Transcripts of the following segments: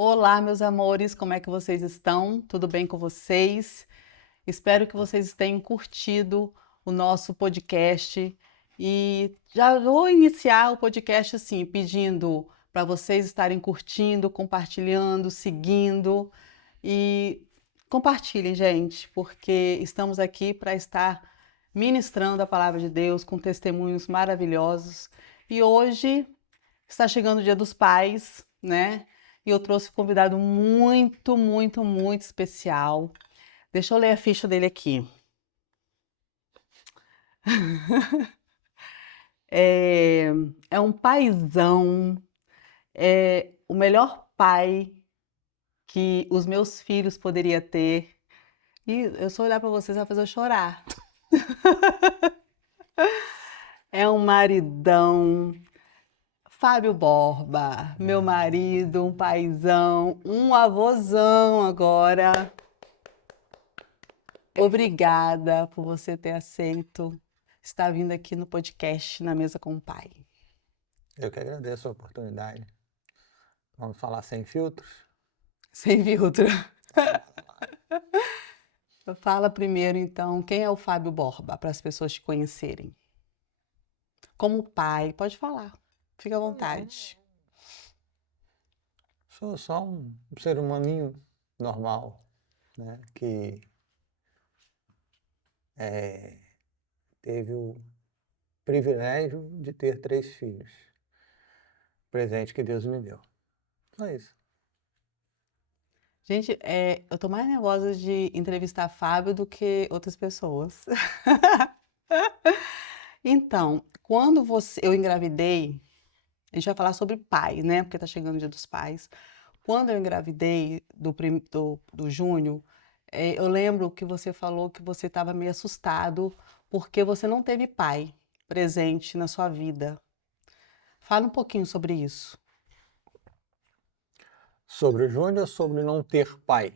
Olá, meus amores, como é que vocês estão? Tudo bem com vocês? Espero que vocês tenham curtido o nosso podcast e já vou iniciar o podcast assim, pedindo para vocês estarem curtindo, compartilhando, seguindo e compartilhem, gente, porque estamos aqui para estar ministrando a palavra de Deus com testemunhos maravilhosos e hoje está chegando o Dia dos Pais, né? E eu trouxe um convidado muito especial. Deixa eu ler a ficha dele aqui. É, é um paizão, é o melhor pai que os meus filhos poderiam ter. E eu só olhar para vocês vai fazer eu chorar. É um maridão. Fábio Borba, meu marido, um paizão, um avôzão agora. Obrigada por você ter aceito estar vindo aqui no podcast Na Mesa com o Pai. Eu que agradeço a oportunidade. Vamos falar sem filtros? Sem filtro. Fala primeiro, então, quem é o Fábio Borba, para as pessoas te conhecerem. Como pai, pode falar, fica à vontade. Sou só um ser humaninho normal, né? Que teve o privilégio de ter 3 filhos. Presente que Deus me deu. Só isso. Gente, eu tô mais nervosa de entrevistar Fábio do que outras pessoas. Então, quando eu engravidei, a gente vai falar sobre pai, né? Porque tá chegando o Dia dos Pais. Quando eu engravidei do Júnior, eu lembro que você falou que você estava meio assustado porque você não teve pai presente na sua vida. Fala um pouquinho sobre isso. Sobre o Júnior, sobre não ter pai.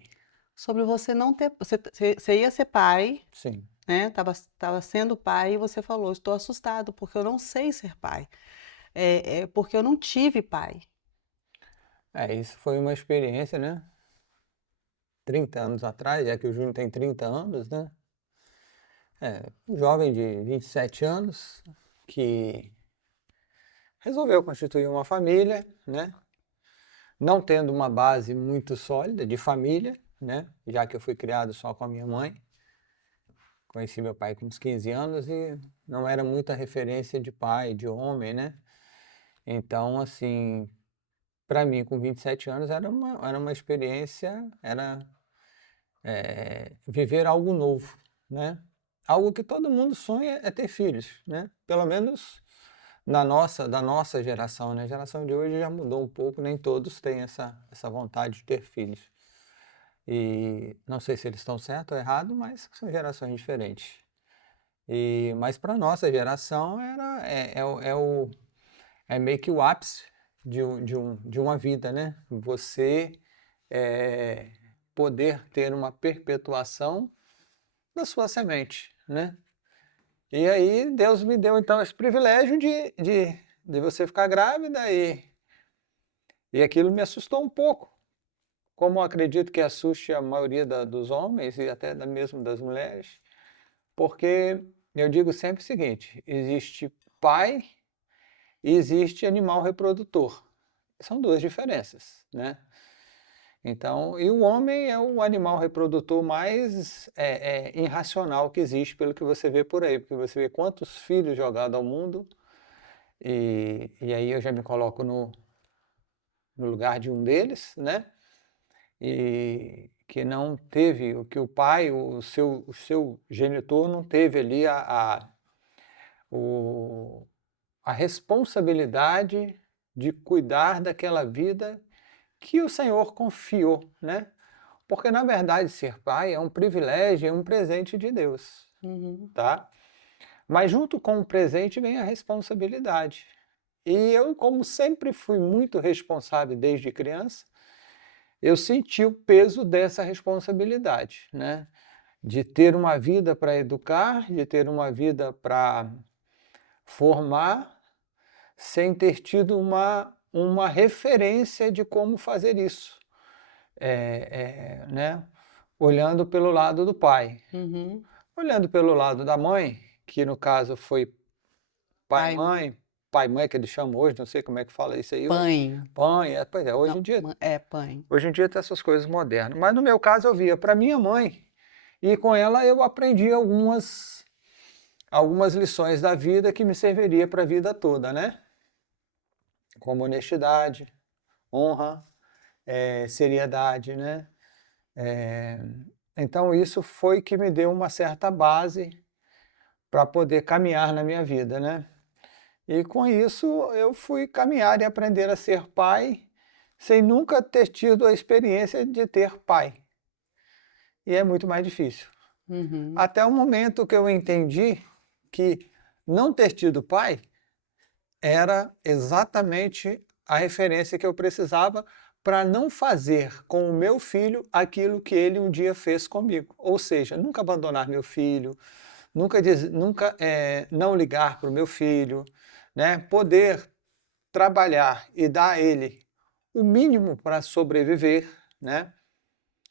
Sobre você não ter. Você ia ser pai, Sim. né? Tava sendo pai e você falou: estou assustado porque eu não sei ser pai. Porque eu não tive pai. Isso foi uma experiência, né? 30 anos atrás, já que o Júnior tem 30 anos, né? Um jovem de 27 anos que resolveu constituir uma família, né? Não tendo uma base muito sólida de família, né? Já que eu fui criado só com a minha mãe. Conheci meu pai com uns 15 anos e não era muita referência de pai, de homem, né? Então, assim, para mim, com 27 anos, era uma experiência, era viver algo novo, né? Algo que todo mundo sonha é ter filhos, né? Pelo menos da nossa geração, né? A geração de hoje já mudou um pouco, nem todos têm essa vontade de ter filhos. E não sei se eles estão certo ou errado, mas são gerações diferentes. Mas para nossa geração é meio que o ápice de uma vida, né? Você poder ter uma perpetuação da sua semente, né? E aí Deus me deu então esse privilégio de você ficar grávida e aquilo me assustou um pouco, como eu acredito que assuste a maioria dos homens e até mesmo das mulheres, porque eu digo sempre o seguinte: existe pai e existe animal reprodutor. São duas diferenças, né? Então, e o homem é o animal reprodutor mais irracional que existe, pelo que você vê por aí, porque você vê quantos filhos jogados ao mundo, e aí eu já me coloco no lugar de um deles, né? E que não teve, o que o pai, o seu genitor não teve ali o, a responsabilidade de cuidar daquela vida que o Senhor confiou, né? Porque na verdade ser pai é um privilégio, é um presente de Deus, Uhum. tá? Mas junto com o presente vem a responsabilidade. E eu, como sempre fui muito responsável desde criança, eu senti o peso dessa responsabilidade, né? De ter uma vida para educar, de ter uma vida para formar, sem ter tido uma referência de como fazer isso. né, olhando pelo lado do pai. Uhum. Olhando pelo lado da mãe, que no caso foi Pai, pai-mãe, pai-mãe que eles chamam hoje, não sei como é que fala isso aí hoje. pai. Mãe, pois é, Não, pai. hoje em dia tem essas coisas modernas. Mas no meu caso eu via para minha mãe, e com ela eu aprendi algumas lições da vida que me serviria para a vida toda, né? Como honestidade, honra, seriedade, né? Então isso foi que me deu uma certa base para poder caminhar na minha vida, né? E com isso eu fui caminhar e aprender a ser pai, sem nunca ter tido a experiência de ter pai. E é muito mais difícil. Uhum. Até o momento que eu entendi que não ter tido pai era exatamente a referência que eu precisava para não fazer com o meu filho aquilo que ele um dia fez comigo. Ou seja, nunca abandonar meu filho, nunca não ligar para o meu filho, né? Poder trabalhar e dar a ele o mínimo para sobreviver, né?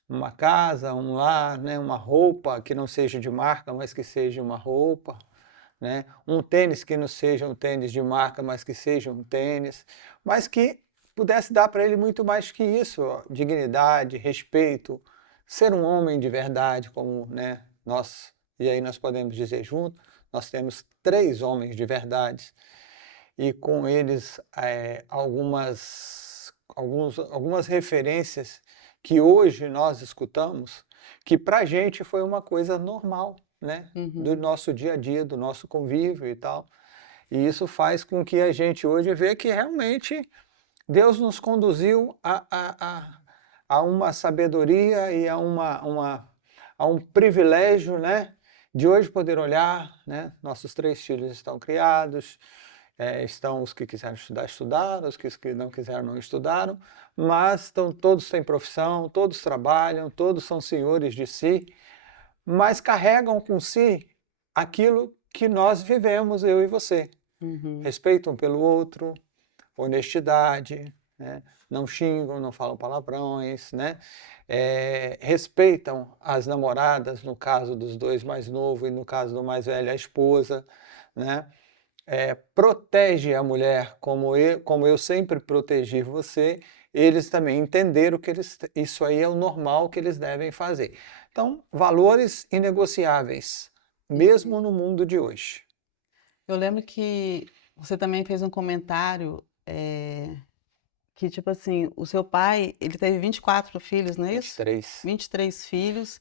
Uma casa, um lar, né? Uma roupa que não seja de marca, mas que seja uma roupa, né? Um tênis que não seja um tênis de marca, mas que seja um tênis, mas que pudesse dar para ele muito mais que isso, ó, dignidade, respeito, ser um homem de verdade, como, né, nós, e aí nós podemos dizer junto, nós temos 3 homens de verdade, e com eles algumas referências que hoje nós escutamos, que para a gente foi uma coisa normal, né? Do Uhum. nosso dia a dia, do nosso convívio e tal. E isso faz com que a gente hoje vê que realmente Deus nos conduziu a uma sabedoria e a um privilégio, né? De hoje poder olhar, né? Nossos 3 filhos estão criados, estão os que quiseram estudar, estudaram, os que não quiseram, não estudaram, mas todos têm profissão, todos trabalham, todos são senhores de si, mas carregam com si aquilo que nós vivemos, eu e você. Uhum. Respeito um pelo outro, honestidade, né? Não xingam, não falam palavrões, né? Respeitam as namoradas, no caso dos 2 mais novos e no caso do mais velho, a esposa, né? Protege a mulher como eu sempre protegi você, eles também entenderam que isso aí é o normal que eles devem fazer. Então, valores inegociáveis, mesmo no mundo de hoje. Eu lembro que você também fez um comentário, que tipo assim, o seu pai, ele teve 24 filhos, não é isso? 23. 23 filhos,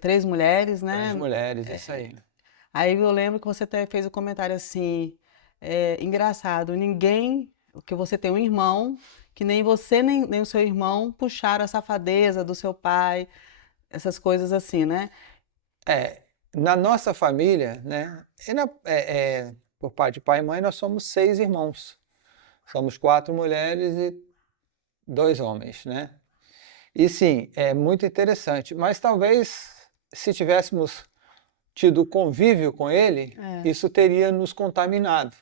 3 mulheres, 3 né? mulheres, isso aí. Aí eu lembro que você até fez um comentário assim, engraçado, que você tem um irmão, que nem você nem o seu irmão puxaram a safadeza do seu pai, essas coisas assim, né? Na nossa família, né, por parte de pai e mãe, nós somos 6 irmãos. Somos 4 mulheres e 2 homens, né? E sim, é muito interessante, mas talvez se tivéssemos tido convívio com ele, É. isso teria nos contaminado.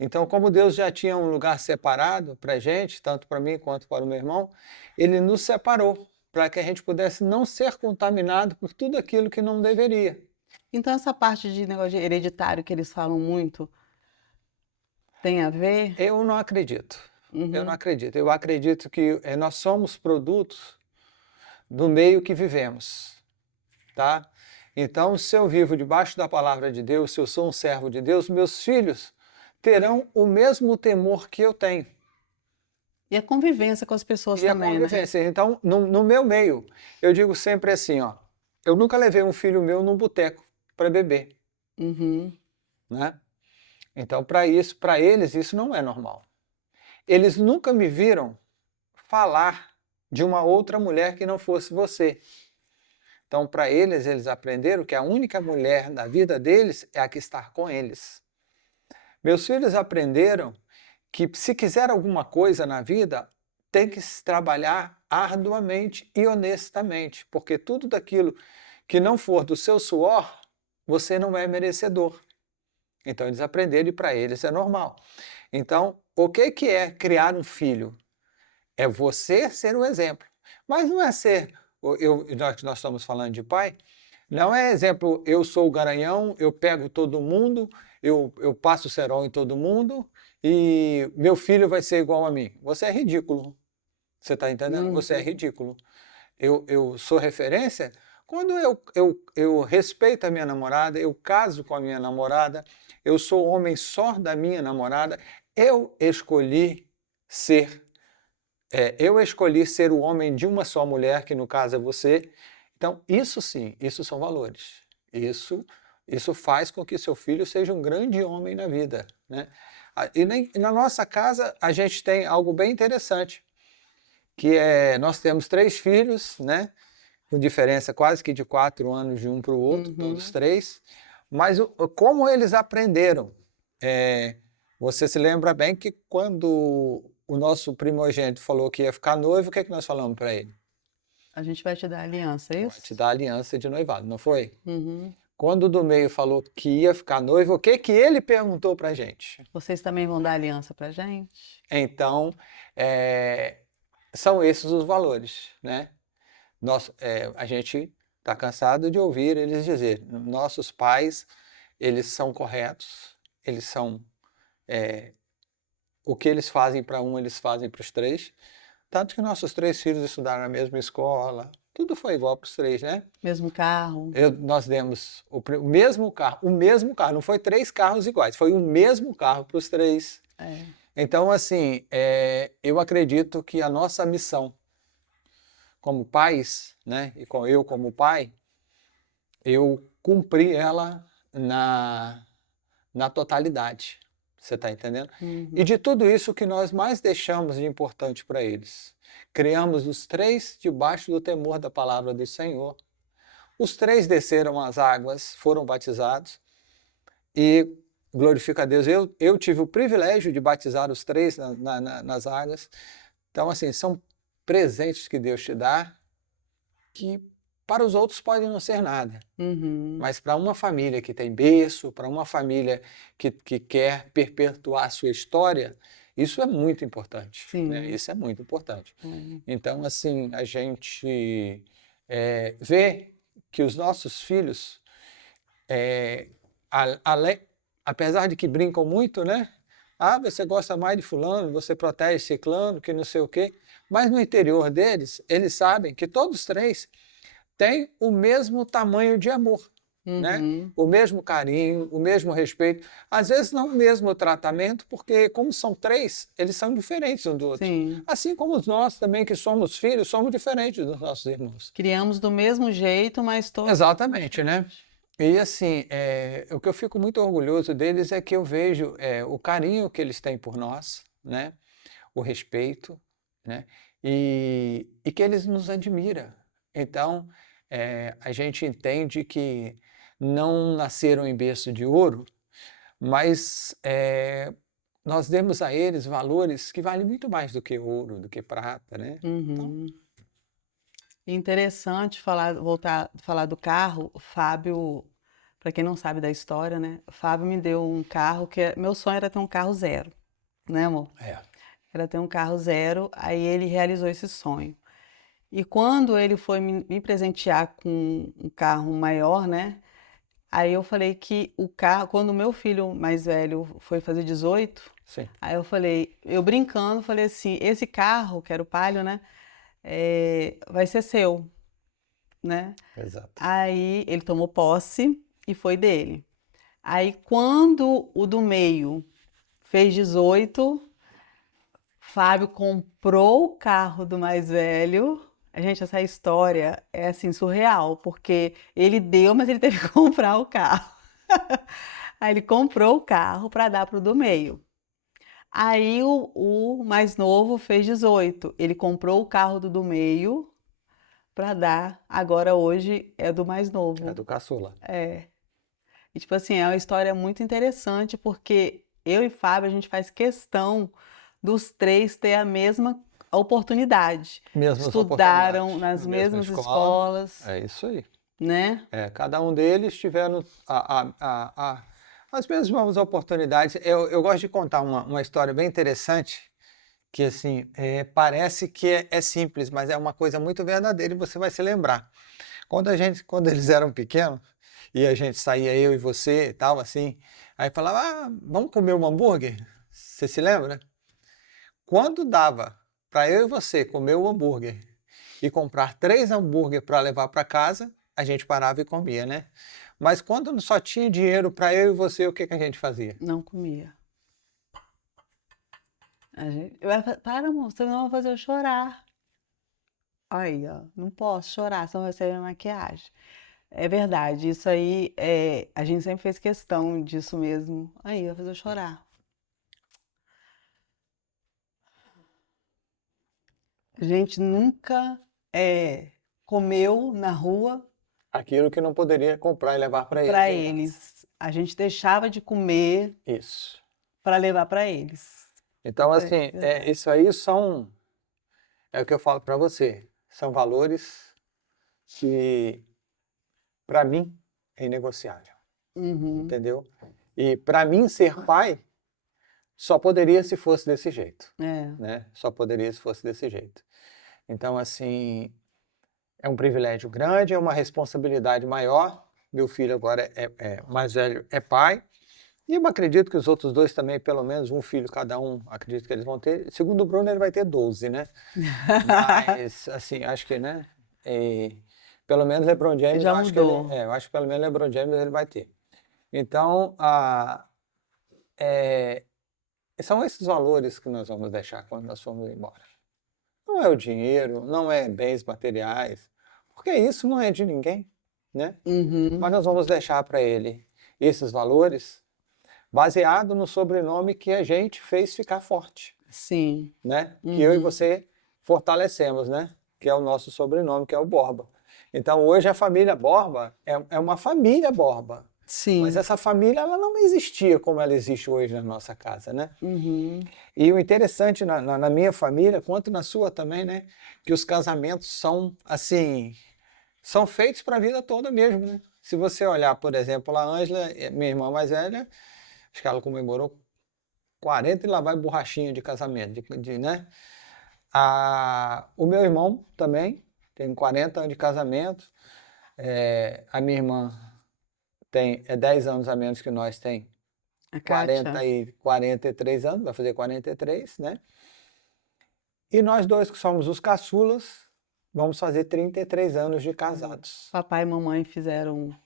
Então, como Deus já tinha um lugar separado para a gente, tanto para mim quanto para o meu irmão, ele nos separou para que a gente pudesse não ser contaminado por tudo aquilo que não deveria. Então essa parte de negócio de hereditário que eles falam muito, tem a ver? Eu não acredito. Eu não Uhum. acredito. Eu acredito que nós somos produtos do meio que vivemos, tá? Então, se eu vivo debaixo da palavra de Deus, se eu sou um servo de Deus, meus filhos terão o mesmo temor que eu tenho. E a convivência com as pessoas E a também, né? convivência. Então, no meu meio, eu digo sempre assim, ó, eu nunca levei um filho meu num boteco para beber, Uhum. né? Então, para eles, isso não é normal. Eles nunca me viram falar de uma outra mulher que não fosse você. Então, para eles aprenderam que a única mulher da vida deles é a que está com eles. Meus filhos aprenderam que se quiser alguma coisa na vida, tem que se trabalhar arduamente e honestamente, porque tudo daquilo que não for do seu suor, você não é merecedor. Então eles aprenderam e para eles é normal. Então, o que é criar um filho? É você ser o exemplo. Mas não é ser, nós estamos falando de pai, não é exemplo, eu sou o garanhão, eu pego todo mundo, eu passo o cerol em todo mundo e meu filho vai ser igual a mim. Você é ridículo. Você está entendendo? Você é Uhum. ridículo. Eu sou referência quando eu respeito a minha namorada, eu caso com a minha namorada, eu sou o homem só da minha namorada, eu escolhi ser eu escolhi ser o homem de uma só mulher, que no caso é você. Então, isso sim, isso são valores. Isso faz com que seu filho seja um grande homem na vida, né? E na nossa casa a gente tem algo bem interessante, que é nós temos 3 filhos, né? Com diferença quase que de 4 anos de um para o outro, todos Uhum. 3. Mas como eles aprenderam? É, você se lembra bem que quando o nosso primogênito falou que ia ficar noivo, o que é que nós falamos para ele? A gente vai te dar aliança, é Vai te isso? dar aliança de noivado, não foi? Uhum. Quando o do meio falou que ia ficar noivo, o que que ele perguntou para a gente? Vocês também vão dar aliança pra gente? Então, é, são esses os valores, né? A gente está cansado de ouvir eles dizer, nossos pais, eles são corretos, eles são, o que eles fazem para um, eles fazem para os 3, tanto que nossos 3 filhos estudaram na mesma escola, tudo foi igual para os 3, né? Mesmo carro? Nós demos o mesmo carro, não foi 3 carros iguais, foi o mesmo carro para os 3. É. Então, assim, eu acredito que a nossa missão como pais, né, e eu como pai, eu cumpri ela na totalidade. Você está entendendo? E Uhum. de tudo isso, o que nós mais deixamos de importante para eles? Criamos os 3 debaixo do temor da palavra do Senhor. Os 3 desceram as águas, foram batizados e, glorifica a Deus, eu tive o privilégio de batizar os 3 nas águas. Então, assim, são presentes que Deus te dá que para os outros podem não ser nada. Uhum. Mas para uma família que tem berço, para uma família que quer perpetuar a sua história, isso é muito importante, né? Sim. Isso é muito importante. É. Então, assim, a gente vê que os nossos filhos, apesar de que brincam muito, né? Ah, você gosta mais de fulano, você protege ciclano, que não sei o quê. Mas no interior deles, eles sabem que todos 3 têm o mesmo tamanho de amor, né? Uhum. O mesmo carinho, o mesmo respeito. Às vezes não o mesmo tratamento, porque como são 3, eles são diferentes um do outro. Sim. Assim como nós também, que somos filhos, somos diferentes dos nossos irmãos. Criamos do mesmo jeito, mas todos Exatamente, né? diferentes. E assim, o que eu fico muito orgulhoso deles é que eu vejo o carinho que eles têm por nós, né? O respeito, né? E que eles nos admiram. Então, a gente entende que não nasceram em berço de ouro, mas nós demos a eles valores que valem muito mais do que ouro, do que prata, né? Então, Uhum. Interessante voltar a falar do carro. O Fábio, para quem não sabe da história, né? O Fábio me deu um carro meu sonho era ter um carro zero, né, amor? é, Era ter um carro zero, aí ele realizou esse sonho. E quando ele foi me presentear com um carro maior, né? Aí eu falei que o carro, quando o meu filho mais velho foi fazer 18, sim, aí eu falei, eu brincando, falei assim, esse carro, que era o Palio, né? Vai ser seu, né? exato. Aí ele tomou posse e foi dele. Aí quando o do meio fez 18, Fábio comprou o carro do mais velho. Gente, essa história é assim surreal, porque ele deu, mas ele teve que comprar o carro. Aí ele comprou o carro para dar pro do meio. Aí o mais novo fez 18. Ele comprou o carro do meio para dar. Agora hoje é do mais É novo. do caçula. É. E tipo assim, é uma história muito interessante porque eu e Fábio a gente faz questão dos 3 ter a mesma oportunidade. Mesmas Estudaram oportunidades, nas na mesma mesmas escola, escolas, é isso aí. né? Cada um deles tiveram as mesmas oportunidades. Eu gosto de contar uma história bem interessante, que assim, parece que é simples, mas é uma coisa muito verdadeira e você vai se lembrar. Quando eles eram pequenos, e a gente saía, eu e você e tal, assim, aí falava, vamos comer um hambúrguer? Você se lembra? Quando dava para eu e você comer o hambúrguer e comprar 3 hambúrguer para levar para casa, a gente parava e comia, né? Mas quando só tinha dinheiro para eu e você, o que que a gente fazia? Não comia. Para, amor, você não vai fazer eu chorar. Aí, ó, não posso chorar, senão vai sair minha maquiagem. É verdade, isso aí, a gente sempre fez questão disso mesmo. Aí, vai fazer eu chorar. A gente nunca comeu na rua Aquilo que não poderia comprar e levar para eles para em casa. eles. A gente deixava de comer Isso. para levar para eles. Então, Isso é assim, verdade. isso aí é o que eu falo para você, são valores que, para mim, é inegociável, Uhum, entendeu? E para mim ser pai, só poderia se fosse desse jeito, é. né? Só poderia se fosse desse jeito. Então, assim, é um privilégio grande, é uma responsabilidade maior. Meu filho agora mais velho, é pai. E eu acredito que os outros dois também, pelo menos um filho cada um, acredito que eles vão ter. Segundo o Bruno, ele vai ter 12, né? Mas, assim, acho que, né? Pelo menos LeBron James, Já mudou. eu acho que pelo menos LeBron James ele vai ter. Então, são esses valores que nós vamos deixar quando nós formos embora. Não é o dinheiro, não é bens materiais, porque isso não é de ninguém, né? Mas Uhum, nós vamos deixar para ele esses valores baseado no sobrenome que a gente fez ficar forte, sim. né? Que eu e Uhum, você fortalecemos, né? Que é o nosso sobrenome, que é o Borba. Então hoje a família Borba é uma família Borba, mas sim. essa família ela não existia como ela existe hoje na nossa casa, né? Uhum, E o interessante na minha família, quanto na sua também, né? Que os casamentos são, assim, são feitos para a vida toda mesmo, né? Se você olhar, por exemplo, a Ângela, minha irmã mais velha, acho que ela comemorou 40 e lá vai borrachinha de casamento, né? O meu irmão também tem 40 anos de casamento. A minha irmã tem 10 anos a menos que nós, tem a 40 Kátia. e 43 anos, vai fazer 43, né? E nós dois que somos os caçulas, vamos fazer 33 anos de casados. Papai e mamãe fizeram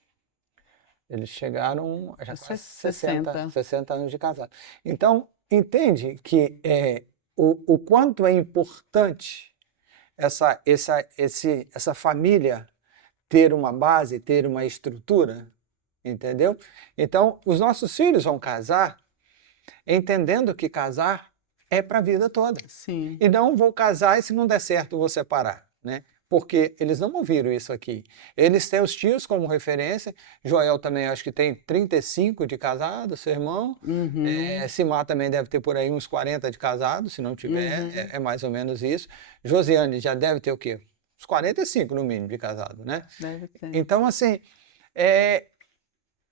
Eles chegaram a já quase 60, 60. 60 anos de casado. Então, entende que o quanto é importante essa família ter uma base, ter uma estrutura, entendeu? Então, os nossos filhos vão casar entendendo que casar é para a vida toda. Sim. E não vou casar e se não der certo vou separar, né? Porque eles não ouviram isso aqui. Eles têm os tios como referência. Joel também acho que tem 35 de casado, seu irmão. Uhum, Simar também deve ter por aí uns 40 de casado, se não tiver, uhum, é mais ou menos isso. Josiane já deve ter o quê? Uns 45 no mínimo de casado, né? deve ter. Então, assim, é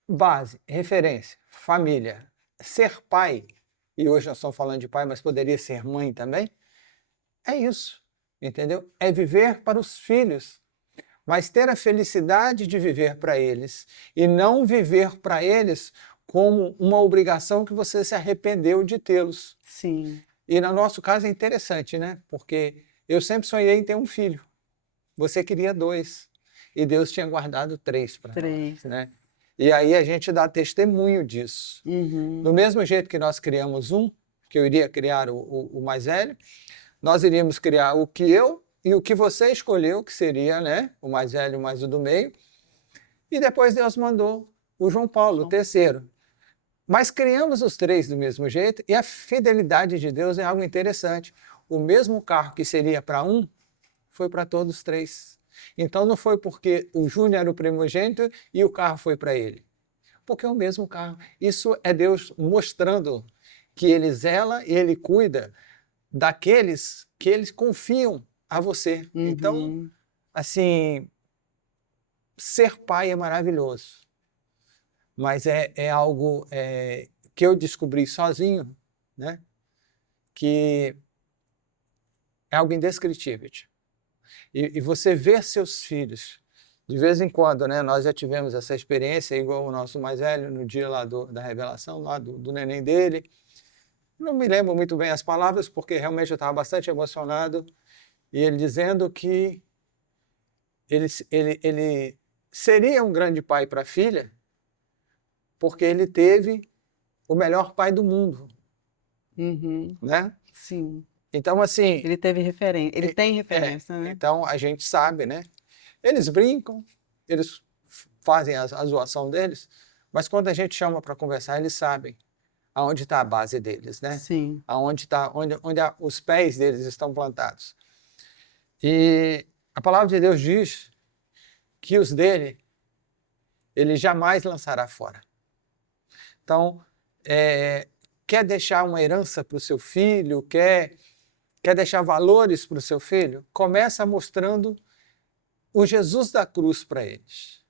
base, referência, família, ser pai, e hoje nós estamos falando de pai, mas poderia ser mãe também, é isso, entendeu? É viver para os filhos, mas ter a felicidade de viver para eles e não viver para eles como uma obrigação que você se arrependeu de tê-los. Sim. E no nosso caso é interessante, né? Porque eu sempre sonhei em ter um filho. Você queria 2 e Deus tinha guardado 3 para nós, 3. né? E aí a gente dá testemunho disso. Uhum, Do mesmo jeito que nós criamos um, que eu iria criar o mais velho, nós iríamos criar o que eu e o que você escolheu, que seria, né, o mais velho mais o do meio. E depois Deus mandou o João Paulo, o som. terceiro. Mas criamos os 3 do mesmo jeito e a fidelidade de Deus é algo interessante. O mesmo carro que seria para um, foi para todos os 3. Então não foi porque o Júnior era o primogênito e o carro foi para ele. Porque é o mesmo carro. Isso é Deus mostrando que ele zela e ele cuida daqueles que eles confiam a você. Então, Uhum, assim, ser pai é maravilhoso, mas é algo que eu descobri sozinho, né? Que é algo indescritível. E você ver seus filhos, de vez em quando, né? Nós já tivemos essa experiência, igual o nosso mais velho, no dia lá da revelação, lá do neném dele. Não me lembro muito bem as palavras, porque realmente eu estava bastante emocionado. E ele dizendo que ele seria um grande pai para a filha, porque ele teve o melhor pai do mundo, Uhum. né? Sim. Então, assim... Ele teve referência, ele tem referência, né? Então, a gente sabe, né? Eles brincam, eles fazem a zoação deles, mas quando a gente chama para conversar, eles sabem aonde está a base deles, né? Sim. Onde os pés deles estão plantados. E a palavra de Deus diz que os dele, ele jamais lançará fora. Então, quer deixar uma herança para o seu filho, quer deixar valores para o seu filho? Começa mostrando o Jesus da cruz para eles.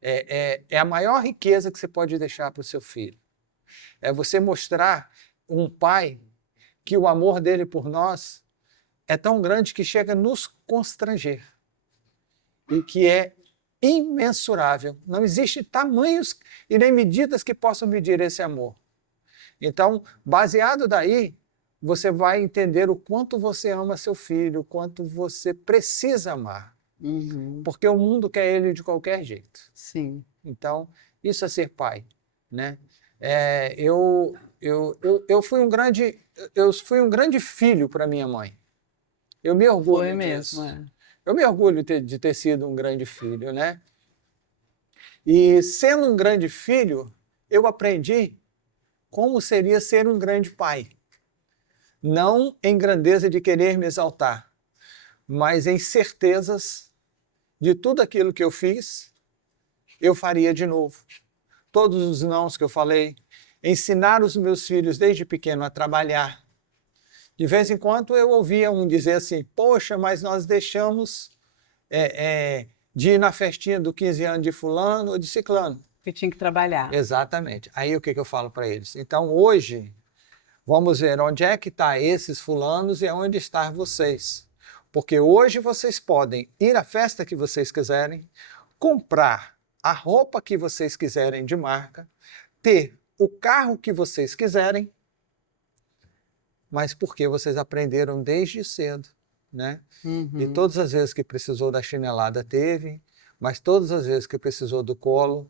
É a maior riqueza que você pode deixar para o seu filho. É você mostrar um pai que o amor dele por nós é tão grande que chega a nos constranger. E que é imensurável. Não existe tamanhos e nem medidas que possam medir esse amor. Então, baseado daí, você vai entender o quanto você ama seu filho, o quanto você precisa amar. Uhum. Porque o mundo quer ele de qualquer jeito. Sim. Então, isso é ser pai, né? Eu fui um grande filho para minha mãe. Eu me orgulho Foi disso. mesmo, Eu me orgulho de ter sido um grande filho, né? E sendo um grande filho, eu aprendi como seria ser um grande pai. Não em grandeza de querer me exaltar, mas em certezas de tudo aquilo que eu fiz, eu faria de novo. Todos os nãos que eu falei, ensinar os meus filhos desde pequeno a trabalhar. De vez em quando eu ouvia um dizer assim, poxa, mas nós deixamos de ir na festinha do 15 anos de fulano ou de ciclano. que tinha que trabalhar. Exatamente. Aí o que eu falo para eles? Então hoje, vamos ver onde é que estão esses fulanos e onde estão vocês. Porque hoje vocês podem ir à festa que vocês quiserem, comprar a roupa que vocês quiserem de marca, ter o carro que vocês quiserem, mas porque vocês aprenderam desde cedo, né? Uhum. E todas as vezes que precisou da chinelada teve, mas todas as vezes que precisou do colo,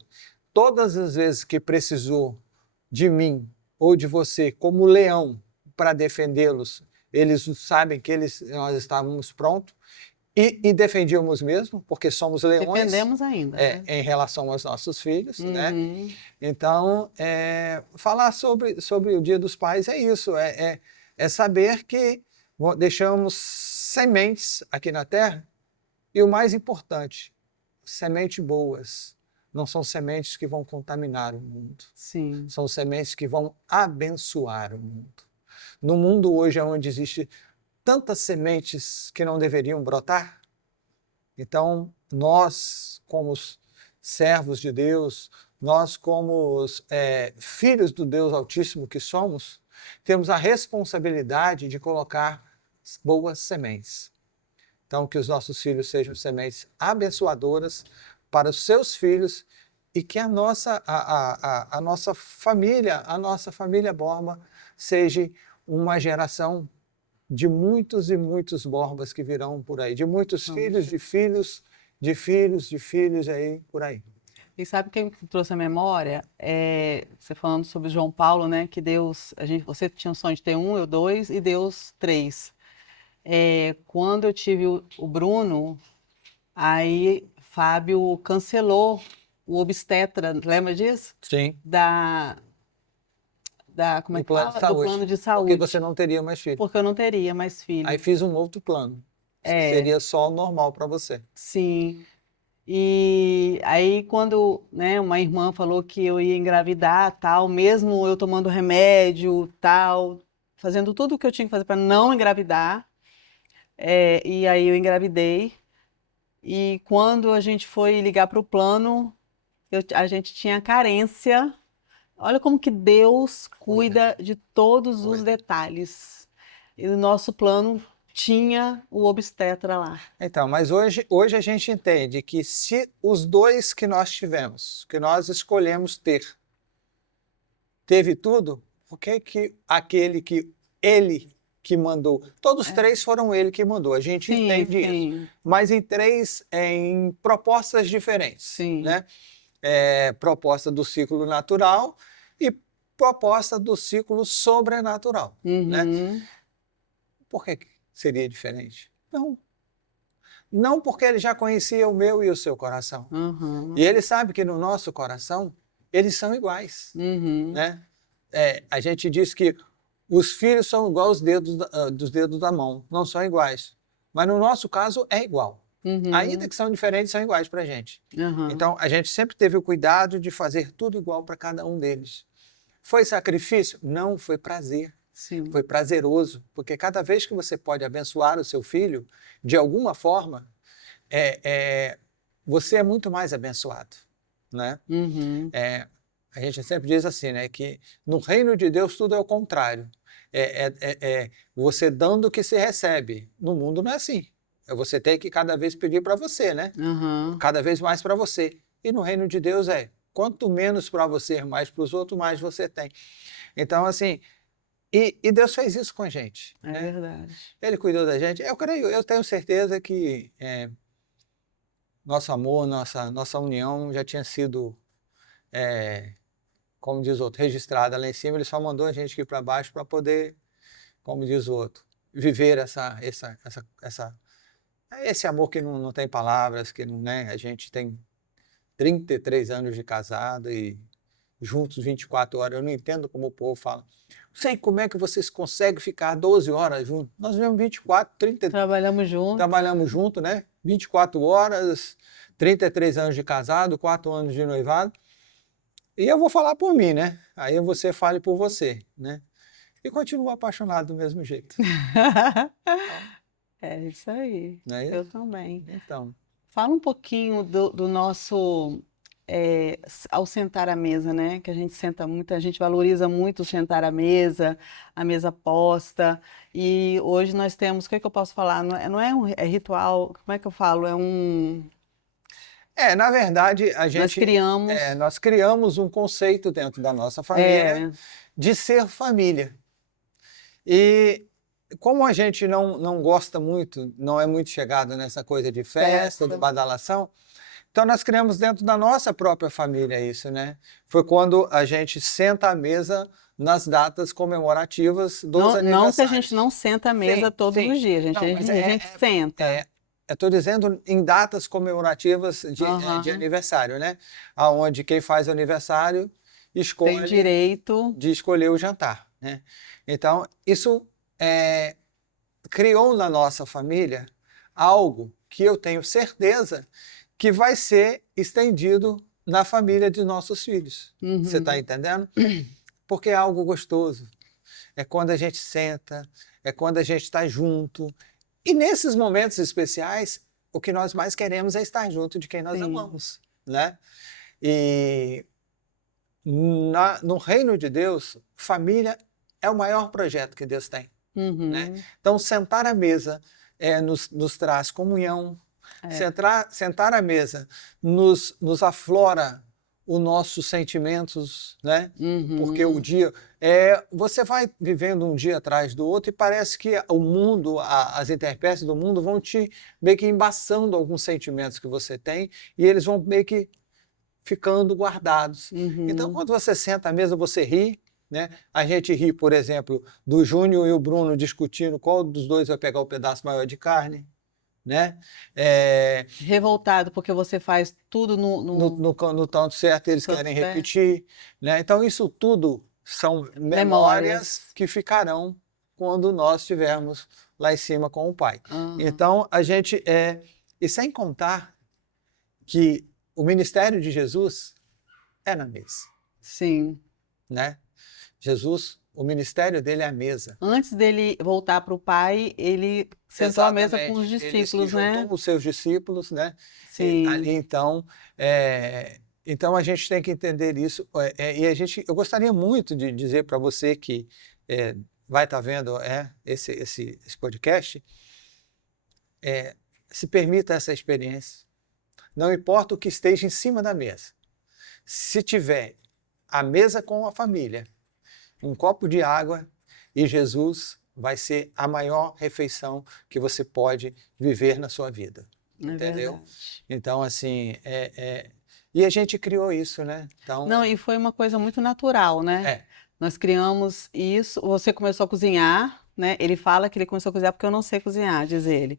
todas as vezes que precisou de mim ou de você como leão para defendê-los, eles sabem que nós estávamos prontos e defendíamos mesmo, porque somos leões. Defendemos ainda. Né? Em relação aos nossos filhos, né? Uhum. Então, falar sobre o Dia dos Pais é isso, é saber que deixamos sementes aqui na Terra e o mais importante, sementes boas. Não são sementes que vão contaminar o mundo. Sim. São sementes que vão abençoar o mundo. No mundo hoje, onde existe tantas sementes que não deveriam brotar, então nós, como servos de Deus, nós como filhos do Deus Altíssimo que somos, temos a responsabilidade de colocar boas sementes. Então, que os nossos filhos sejam sementes abençoadoras para os seus filhos e que a nossa família Borba seja uma geração de muitos e muitos Borbas que virão por aí, de muitos filhos, de filhos, de filhos, de filhos aí por aí. E sabe quem trouxe a memória? Você falando sobre João Paulo, né? Que Deus, você tinha o sonho de ter um, eu dois, e Deus três. Quando eu tive o Bruno, aí Fábio cancelou o obstetra, lembra disso? Sim. Como é que fala? Do plano de saúde. Porque você não teria mais filho. Porque eu não teria mais filho. Aí fiz um outro plano. Seria só normal para você. Sim. E aí quando, né, uma irmã falou que eu ia engravidar, tal, mesmo eu tomando remédio, tal, fazendo tudo o que eu tinha que fazer para não engravidar, e aí eu engravidei. E quando a gente foi ligar para o plano, a gente tinha carência. Olha como que Deus cuida de todos os detalhes. e o nosso plano tinha o obstetra lá. Então, mas hoje a gente entende que se os dois que nós tivemos, que nós escolhemos ter, teve tudo, por que que aquele que ele que mandou, todos três foram ele que mandou, a gente Sim, entende isso, sim, mas em propostas diferentes, sim. né? Proposta do ciclo natural e proposta do ciclo sobrenatural, né? Uhum. Por que seria diferente? Não porque ele já conhecia o meu e o seu coração. Uhum. E ele sabe que no nosso coração, eles são iguais, Uhum. né? A gente diz que os filhos são igual aos dedos dos dedos da mão, não são iguais. Mas no nosso caso é igual. Uhum. Ainda que são diferentes, são iguais para a gente. Uhum. Então, a gente sempre teve o cuidado de fazer tudo igual para cada um deles. Foi sacrifício? Não, foi prazer. Sim. Foi prazeroso, porque cada vez que você pode abençoar o seu filho, de alguma forma, você é muito mais abençoado, né? Uhum. A gente sempre diz assim, né, que no reino de Deus tudo é o contrário. Você dando o que se recebe. No mundo não é assim. Você tem que cada vez pedir para você, né? Uhum. Cada vez mais para você. E no reino de Deus quanto menos para você, mais para os outros, mais você tem. Então, assim, e Deus fez isso com a gente. É né? verdade. Ele cuidou da gente. Eu tenho certeza que nosso amor, nossa união já tinha sido, como diz o outro, registrada lá em cima. Ele só mandou a gente aqui para baixo para poder, como diz o outro, viver esse amor que não tem palavras, que não, né? A gente tem 33 anos de casado e juntos 24 horas. Eu não entendo como o povo fala. Não sei como é que vocês conseguem ficar 12 horas juntos. Nós vivemos 24, 30... Trabalhamos juntos. Trabalhamos juntos, né? 24 horas, 33 anos de casado, 4 anos de noivado. E eu vou falar por mim, né? Aí você fale por você, né? E continuo apaixonado do mesmo jeito. É isso aí. Não é isso? Eu também. Então, Fala um pouquinho do nosso ao sentar à mesa, né? Que a gente senta muito, a gente valoriza muito o sentar à mesa, a mesa posta. E hoje nós temos, o que é que eu posso falar? Não é um ritual, como é que eu falo? na verdade, nós criamos um conceito dentro da nossa família de ser família. E como a gente não gosta muito, não é muito chegado nessa coisa de festa, de badalação, então nós criamos dentro da nossa própria família isso, né? Foi quando a gente senta à mesa nas datas comemorativas dos aniversários. Não que a gente não senta à mesa todos os dias, a gente senta. Eu estou dizendo em datas comemorativas de aniversário, né? Onde quem faz aniversário escolhe tem direito de escolher o jantar, né? Então, isso criou na nossa família algo que eu tenho certeza que vai ser estendido na família de nossos filhos. Você está entendendo? Porque é algo gostoso. É quando a gente senta, é quando a gente está junto. E nesses momentos especiais, o que nós mais queremos é estar junto de quem nós amamos, né? E no reino de Deus, família é o maior projeto que Deus tem. Né? Então, sentar à mesa nos traz comunhão. Sentar à mesa nos aflora os nossos sentimentos, né? Porque o dia... você vai vivendo um dia atrás do outro e parece que o mundo, as intempéries do mundo vão te meio que embaçando alguns sentimentos que você tem e eles vão meio que ficando guardados. Então, quando você senta à mesa, você ri, né? A gente ri, por exemplo, do Júnior e o Bruno discutindo qual dos dois vai pegar o pedaço maior de carne. Né? Revoltado porque você faz tudo no tanto certo, eles querem repetir. Né? Então, isso tudo são memórias que ficarão quando nós estivermos lá em cima com o Pai. Então, a gente... E sem contar que o ministério de Jesus é na mesa. Sim. Né? Jesus, o ministério dele é a mesa. Antes dele voltar para o Pai, ele sentou à mesa com os discípulos, né? Juntou os seus discípulos, né? Sim. Ali, então, então a gente tem que entender isso. Eu gostaria muito de dizer para você que vai estar vendo esse podcast, se permita essa experiência. Não importa o que esteja em cima da mesa. Se tiver a mesa com a família, um copo de água e Jesus, vai ser a maior refeição que você pode viver na sua vida. Entendeu? Verdade. Então, assim, e a gente criou isso, né? Então, Não, e foi uma coisa muito natural, né? Nós criamos isso. Você começou a cozinhar, né? Ele fala que ele começou a cozinhar porque eu não sei cozinhar, diz ele.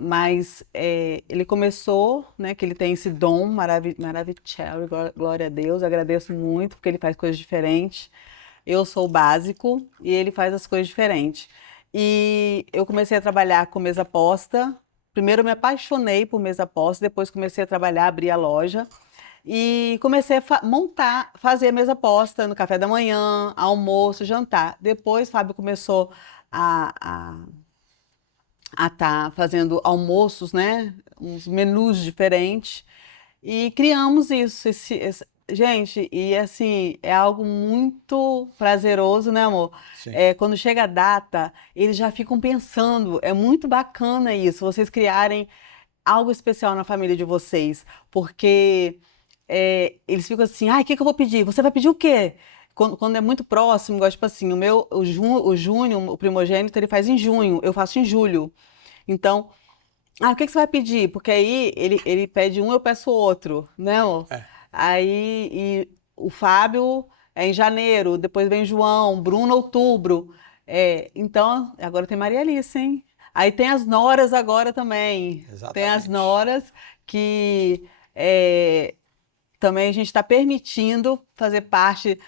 Mas ele começou, né? Que ele tem esse dom maravilhoso, glória a Deus. Agradeço muito porque ele faz coisas diferentes. Eu sou o básico e ele faz as coisas diferentes. E eu comecei a trabalhar com mesa posta. Primeiro eu me apaixonei por mesa posta, depois comecei a trabalhar, abrir a loja. E comecei a fazer a mesa posta no café da manhã, almoço, jantar. Depois, Fábio começou a estar fazendo almoços, né? Uns menus diferentes. E criamos isso. Gente, e assim, é algo muito prazeroso, né, amor? sim. Quando chega a data, eles já ficam pensando. É muito bacana isso, vocês criarem algo especial na família de vocês. Porque eles ficam assim, ai, o que que eu vou pedir? Você vai pedir o quê? Quando é muito próximo, igual, tipo assim, o Júnior, o primogênito, ele faz em junho, eu faço em julho. Então, o que que você vai pedir? Porque aí ele pede um, eu peço outro, né, amor? Aí e o Fábio é em janeiro, depois vem João, Bruno, outubro. Então, agora tem Maria Alice, hein? Aí tem as noras agora também. Tem as Exatamente. noras que também a gente está permitindo fazer parte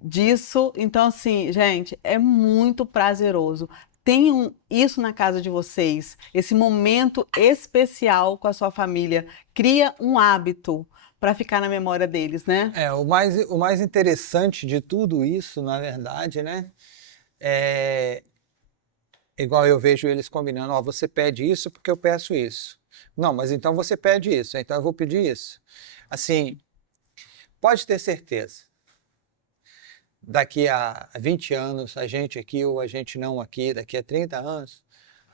disso. Então, assim, gente, é muito prazeroso. Tenham isso na casa de vocês, esse momento especial com a sua família. Cria um hábito para ficar na memória deles, né? O mais interessante de tudo isso, na verdade, né? Igual eu vejo eles combinando, ó, você pede isso porque eu peço isso. Não, mas então você pede isso, então eu vou pedir isso. Assim, pode ter certeza. Daqui a 20 anos, a gente aqui ou a gente não aqui, daqui a 30 anos,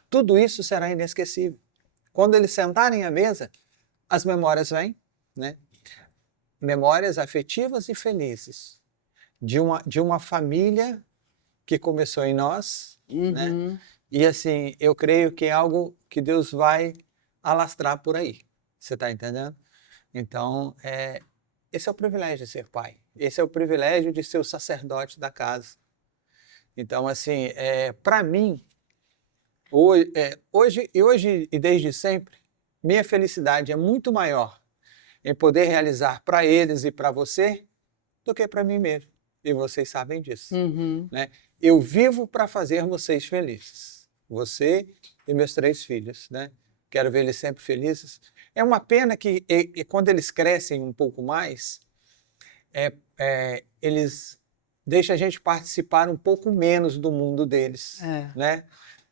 tudo isso será inesquecível. Quando eles sentarem à mesa, as memórias vêm, né? Memórias afetivas e felizes de uma família que começou em nós, né? E assim, eu creio que é algo que Deus vai alastrar por aí. Você está entendendo? Então, esse é o privilégio de ser pai. Esse é o privilégio de ser o sacerdote da casa. Então, assim, para mim, hoje e desde sempre, minha felicidade é muito maior em poder realizar para eles e para você do que para mim mesmo. E vocês sabem disso. Né? Eu vivo para fazer vocês felizes. Você e meus 3 filhos. Né? Quero ver eles sempre felizes. É uma pena que quando eles crescem um pouco mais, eles deixam a gente participar um pouco menos do mundo deles. Né?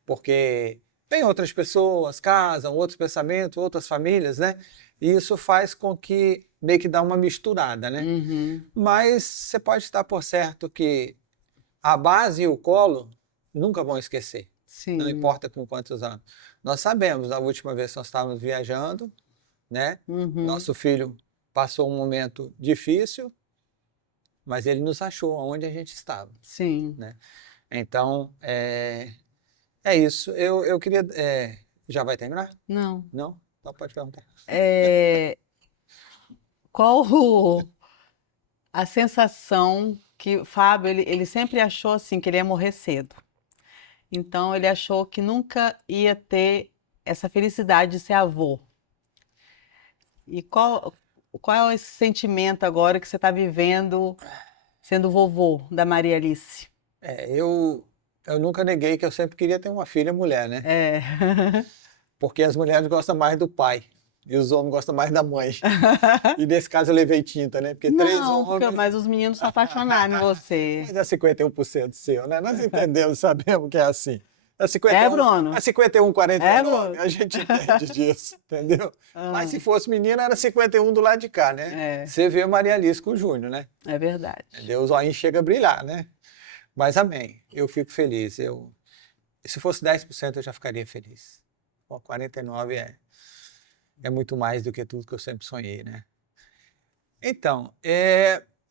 Porque tem outras pessoas, casam, outros pensamentos, outras famílias, né? E isso faz com que meio que dá uma misturada, né? Mas você pode estar por certo que a base e o colo nunca vão esquecer. Sim. Não importa com quantos anos. Nós sabemos, da última vez que nós estávamos viajando, né? Nosso filho passou um momento difícil, mas ele nos achou onde a gente estava. Sim. Né? Então, é isso. Eu queria... já vai terminar? Não. Não? Então pode perguntar. Qual a sensação que o Fábio, ele sempre achou assim, que ele ia morrer cedo. Então, ele achou que nunca ia ter essa felicidade de ser avô. E qual é esse sentimento agora que você está vivendo sendo vovô da Maria Alice? Eu nunca neguei que eu sempre queria ter uma filha mulher, né? Porque as mulheres gostam mais do pai e os homens gostam mais da mãe. E nesse caso eu levei tinta, né? Porque 3 homens... mas os meninos se apaixonaram em você. Mas é 51% seu, né? Nós entendemos, sabemos que é assim. É 51, Bruno? É 51, 49, Bruno? a gente entende disso, entendeu? Mas se fosse menina, era 51 do lado de cá, né? Você vê a Maria Alice com o Júnior, né? É verdade. Entendeu? O zoinho chega a brilhar, né? Mas amém, eu fico feliz. Se fosse 10% eu já ficaria feliz. Pô, 49% é muito mais do que tudo que eu sempre sonhei, né? Então,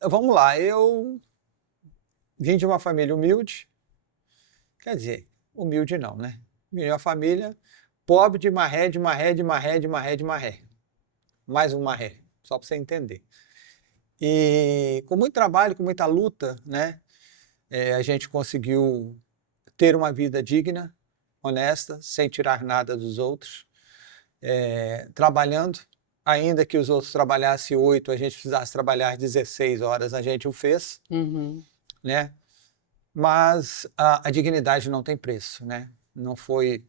vamos lá, eu vim de uma família humilde, quer dizer, humilde não, né? Vim de uma família pobre de maré, de maré, de maré, de maré, de maré. Mais um maré, só para você entender. E com muito trabalho, com muita luta, né? A gente conseguiu ter uma vida digna, honesta, sem tirar nada dos outros, trabalhando, ainda que os outros trabalhassem 8, a gente precisasse trabalhar 16 horas, a gente o fez, né? Mas a dignidade não tem preço, né? Não foi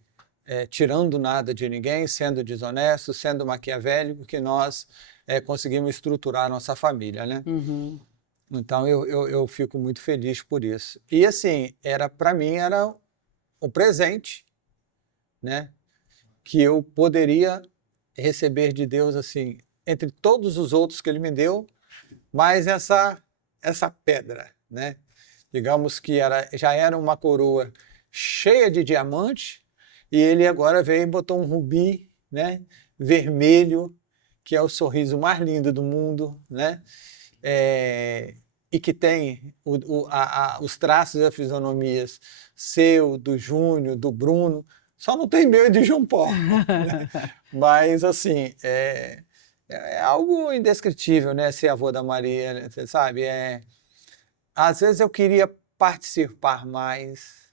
tirando nada de ninguém, sendo desonesto, sendo maquiavélico, que nós conseguimos estruturar a nossa família, né? Então eu fico muito feliz por isso. E assim, para mim era um presente, né? Que eu poderia receber de Deus, assim, entre todos os outros que Ele me deu, mais essa pedra, né? Digamos que já era uma coroa cheia de diamante, e Ele agora veio e botou um rubi, né? Vermelho, que é o sorriso mais lindo do mundo, né? E que tem os traços e as fisionomias seu, do Júnior, do Bruno, só não tem meu e de João Paulo. Né? Mas, assim, é algo indescritível, né? Ser avô da Maria, né? Você sabe? Às vezes eu queria participar mais,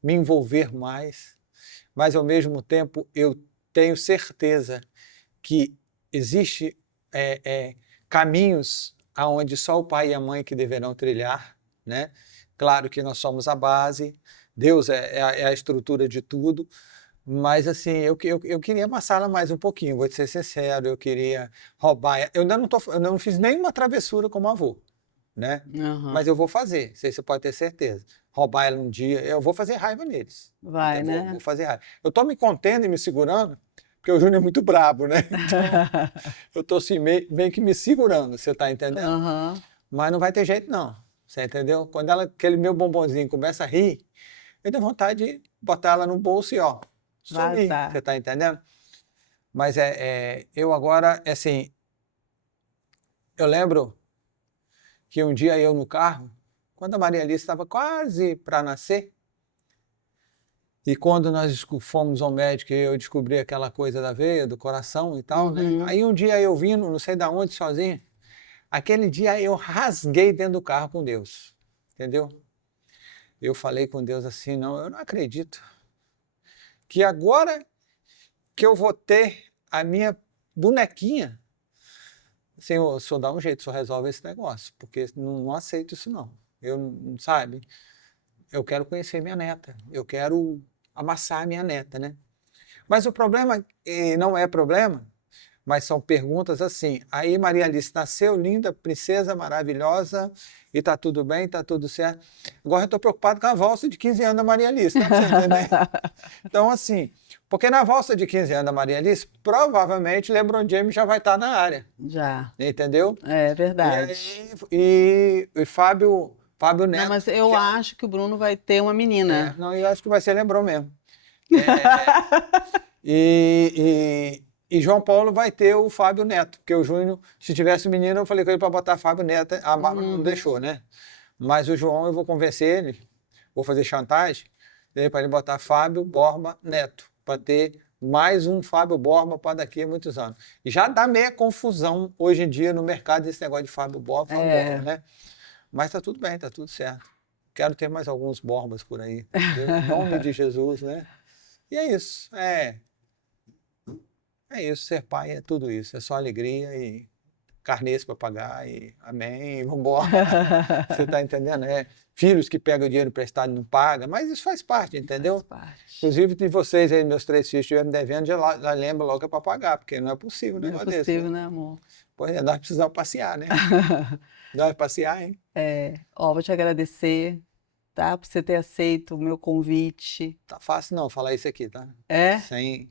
me envolver mais, mas, ao mesmo tempo, eu tenho certeza que existe caminhos aonde só o pai e a mãe que deverão trilhar, né? Claro que nós somos a base, Deus é a estrutura de tudo, mas assim, eu queria amassá-la mais um pouquinho, vou te ser sincero, eu queria roubar, eu ainda não fiz nenhuma travessura como avô, né? Mas eu vou fazer, você pode ter certeza. Roubar ela um dia, eu vou fazer raiva neles. Vai, então, né? vou fazer raiva. Eu tô me contendo e me segurando, porque o Júnior é muito brabo, né? Então, eu tô assim, meio que me segurando, você tá entendendo? Mas não vai ter jeito, não. Você entendeu? Quando aquele meu bombonzinho começa a rir, eu tenho vontade de botar ela no bolso e, ó, sumir. Vazar. Você tá entendendo? Mas eu agora, assim, eu lembro que um dia eu no carro, quando a Maria Alice estava quase para nascer, e quando nós fomos ao médico e eu descobri aquela coisa da veia, do coração e tal, né? Aí um dia eu vindo, não sei de onde, sozinho, aquele dia eu rasguei dentro do carro com Deus, entendeu? Eu falei com Deus assim, não, eu não acredito que agora que eu vou ter a minha bonequinha, Senhor, o Senhor dá um jeito, o Senhor resolve esse negócio, porque não aceito isso não. Eu, sabe, eu quero conhecer minha neta, eu quero amassar a minha neta, né? Mas o problema não é problema, mas são perguntas assim. Aí Maria Alice nasceu, linda, princesa, maravilhosa, e tá tudo bem, tá tudo certo. Agora eu estou preocupado com a valsa de 15 anos da Maria Alice, tá? Pra você entender? Então, assim, porque na valsa de 15 anos da Maria Alice, provavelmente LeBron James já vai estar na área. Já. Entendeu? É verdade. E Fábio Neto. Não, mas eu acho que o Bruno vai ter uma menina. Não, eu acho que vai ser LeBron mesmo. E João Paulo vai ter o Fábio Neto, porque o Júnior, se tivesse menino, eu falei com ele para botar Fábio Neto, a Bárbara não deixou, né? Mas o João, eu vou convencer ele, vou fazer chantagem, para ele botar Fábio Borba Neto, para ter mais um Fábio Borba para daqui a muitos anos. E já dá meia confusão hoje em dia no mercado esse negócio de Fábio Borba, né? Mas tá tudo bem, tá tudo certo. Quero ter mais alguns Borbas por aí. Em nome de Jesus, né? E é isso. É isso, ser pai é tudo isso. É só alegria e carnês para pagar e amém, e vambora. Você tá entendendo? Filhos que pegam o dinheiro emprestado e não pagam, mas isso faz parte, entendeu? Faz parte. Inclusive de vocês aí, meus 3 filhos estiverem devendo, já lembra logo que é para pagar, porque não é possível um negócio desse. Não é possível, né, amor? Pois é, nós precisamos passear, né? Nós passear, hein? Vou te agradecer, tá? Por você ter aceito o meu convite. Tá fácil não falar isso aqui, tá? Sem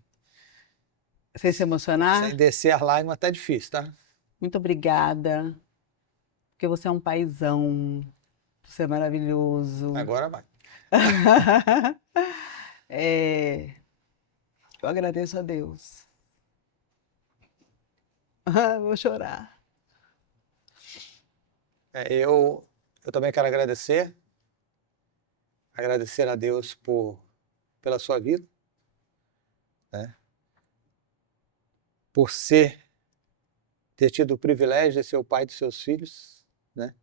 se emocionar? Sem descer as lágrimas tá difícil, tá? Muito obrigada, porque você é um paizão. Você é maravilhoso. Agora vai. Eu agradeço a Deus. Vou chorar. Eu também quero agradecer a Deus pela sua vida, né? Por ter tido o privilégio de ser o pai dos seus filhos, né?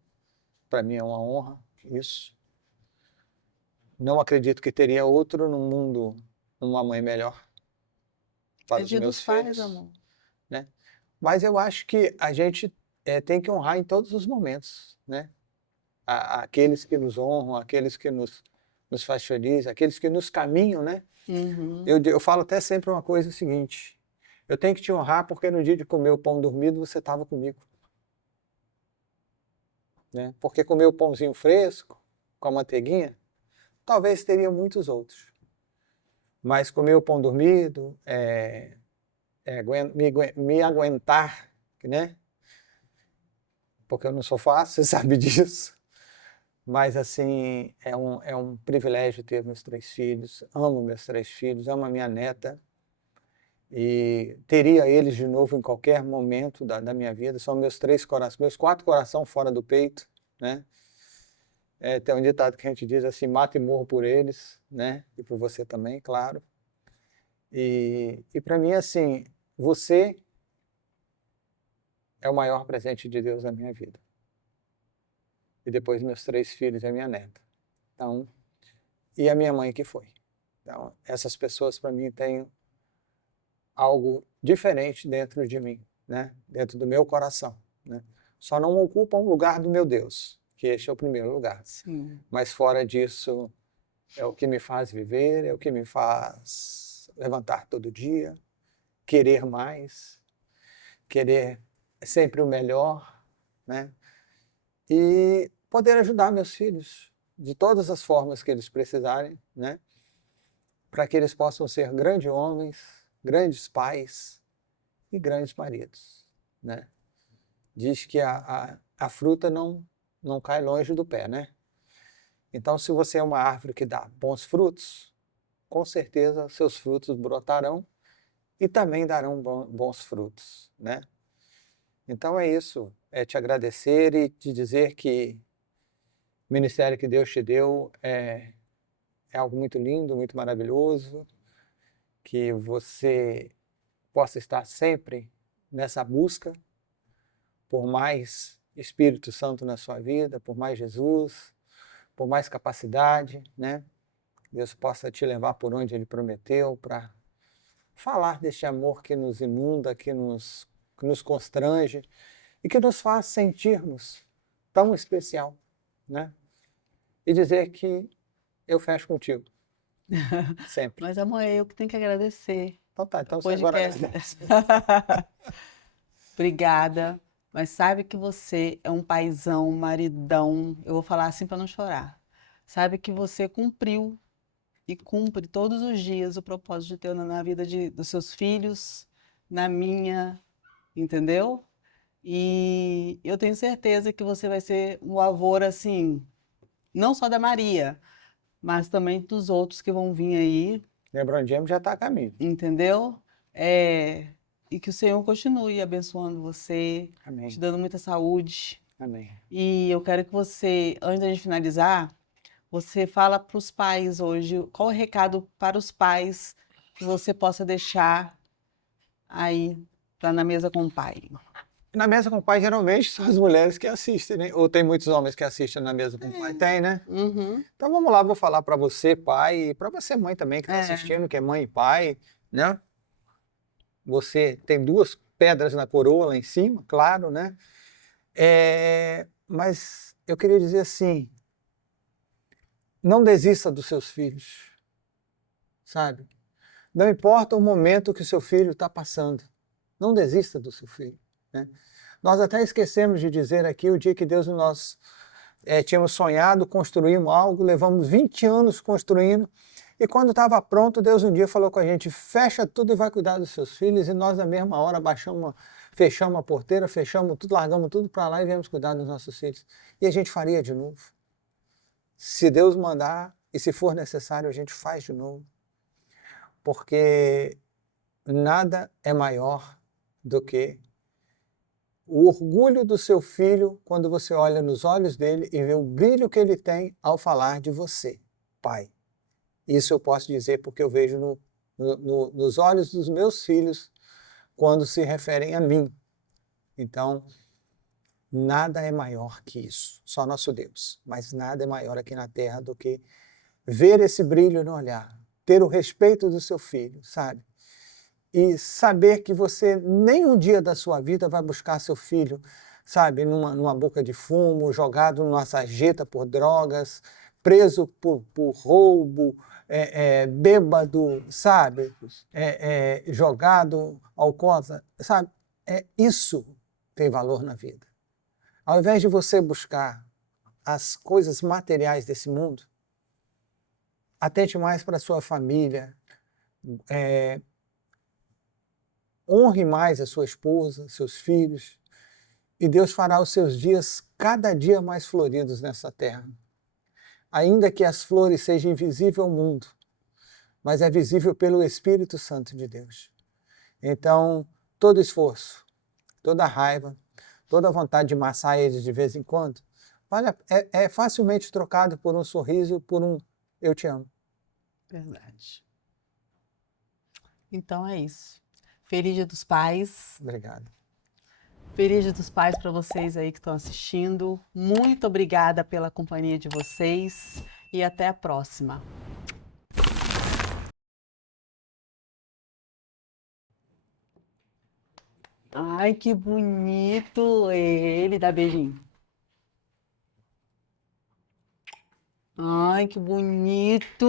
Para mim é uma honra isso. Não acredito que teria outro no mundo, uma mãe melhor para É os dia meus dos pais, filhos, amor. né? Mas eu acho que a gente tem que honrar em todos os momentos, né? Aqueles que nos honram, aqueles que nos faz feliz, aqueles que nos caminham, né? Uhum. Eu falo até sempre uma coisa seguinte: eu tenho que te honrar porque no dia de comer o pão dormido você estava comigo, né? Porque comer o pãozinho fresco com a manteiguinha, talvez teria muitos outros, mas comer o pão dormido, me aguentar, né? Porque eu não sou fácil, você sabe disso. Mas, assim, é um privilégio ter meus 3 filhos. Amo meus 3 filhos, amo a minha neta. E teria eles de novo em qualquer momento da minha vida. São meus 3 corações, meus 4 corações fora do peito, né? Tem um ditado que a gente diz assim: mata e morro por eles, né? E por você também, claro. E para mim, assim, você é o maior presente de Deus na minha vida. E depois meus 3 filhos e a minha neta. Então, e a minha mãe que foi. Então, essas pessoas para mim têm algo diferente dentro de mim, né? Dentro do meu coração, né? Só não ocupam o lugar do meu Deus, que este é o primeiro lugar. Sim. Mas fora disso, é o que me faz viver, é o que me faz levantar todo dia, querer mais, querer sempre o melhor, né? E poder ajudar meus filhos de todas as formas que eles precisarem, né? Para que eles possam ser grandes homens, grandes pais e grandes maridos, né? Diz que a fruta não cai longe do pé, né? Então, se você é uma árvore que dá bons frutos, com certeza seus frutos brotarão e também darão bons frutos, né? Então é isso, é te agradecer e te dizer que o ministério que Deus te deu é algo muito lindo, muito maravilhoso, que você possa estar sempre nessa busca por mais Espírito Santo na sua vida, por mais Jesus, por mais capacidade, né? Deus possa te levar por onde Ele prometeu para falar deste amor que nos inunda, que nos constrange e que nos faz sentirmos tão especial, né? E dizer que eu fecho contigo, sempre. Mas, amor, é eu que tenho que agradecer. Então tá, então O você agora podcast. agradece. Obrigada. Mas sabe que você é um paizão, um maridão. Eu vou falar assim para não chorar. Sabe que você cumpriu e cumpre todos os dias o propósito de Deus na vida dos seus filhos, na minha, entendeu? E eu tenho certeza que você vai ser um avô assim, não só da Maria, mas também dos outros que vão vir aí, LeBron James já está a caminho. entendeu? E que o Senhor continue abençoando você, Amém. te dando muita saúde. Amém. E eu quero que você, antes da gente finalizar, você fala para os pais hoje, qual o recado para os pais que você possa deixar aí para na mesa com o pai? Na mesa com o pai, geralmente, são as mulheres que assistem, né? Ou tem muitos homens que assistem na mesa com o pai? Tem, né? Uhum. Então vamos lá, vou falar para você, pai, e para você, mãe também, que está assistindo, que é mãe e pai, né? Você tem 2 pedras na coroa lá em cima, claro, né? Mas eu queria dizer assim, não desista dos seus filhos, sabe? Não importa o momento que o seu filho está passando, não desista do seu filho, né? Nós até esquecemos de dizer aqui o dia que Deus nós tínhamos sonhado, construímos algo, levamos 20 anos construindo, e quando estava pronto, Deus um dia falou com a gente: fecha tudo e vai cuidar dos seus filhos, e nós na mesma hora fechamos a porteira, fechamos tudo, largamos tudo para lá e viemos cuidar dos nossos filhos. E a gente faria de novo. Se Deus mandar e se for necessário, a gente faz de novo. Porque nada é maior do que o orgulho do seu filho quando você olha nos olhos dele e vê o brilho que ele tem ao falar de você, pai. Isso eu posso dizer porque eu vejo nos olhos dos meus filhos quando se referem a mim. Então, nada é maior que isso, só nosso Deus. Mas nada é maior aqui na terra do que ver esse brilho no olhar, ter o respeito do seu filho, sabe? E saber que você nem um dia da sua vida vai buscar seu filho, sabe, numa boca de fumo, jogado numa sarjeta por drogas, preso por roubo, bêbado, sabe, jogado alcoólatra, sabe? Isso tem valor na vida. Ao invés de você buscar as coisas materiais desse mundo, atente mais para a sua família, honre mais a sua esposa, seus filhos, e Deus fará os seus dias cada dia mais floridos nessa terra. Ainda que as flores sejam invisíveis ao mundo, mas é visível pelo Espírito Santo de Deus. Então, todo esforço, toda raiva, toda vontade de massar eles de vez em quando, é facilmente trocado por um sorriso, por um eu te amo. Verdade. Então é isso. Feliz Dia dos Pais. Obrigado. Feliz Dia dos Pais para vocês aí que estão assistindo. Muito obrigada pela companhia de vocês e até a próxima. Ai, que bonito ele. Dá beijinho. Ai, que bonito.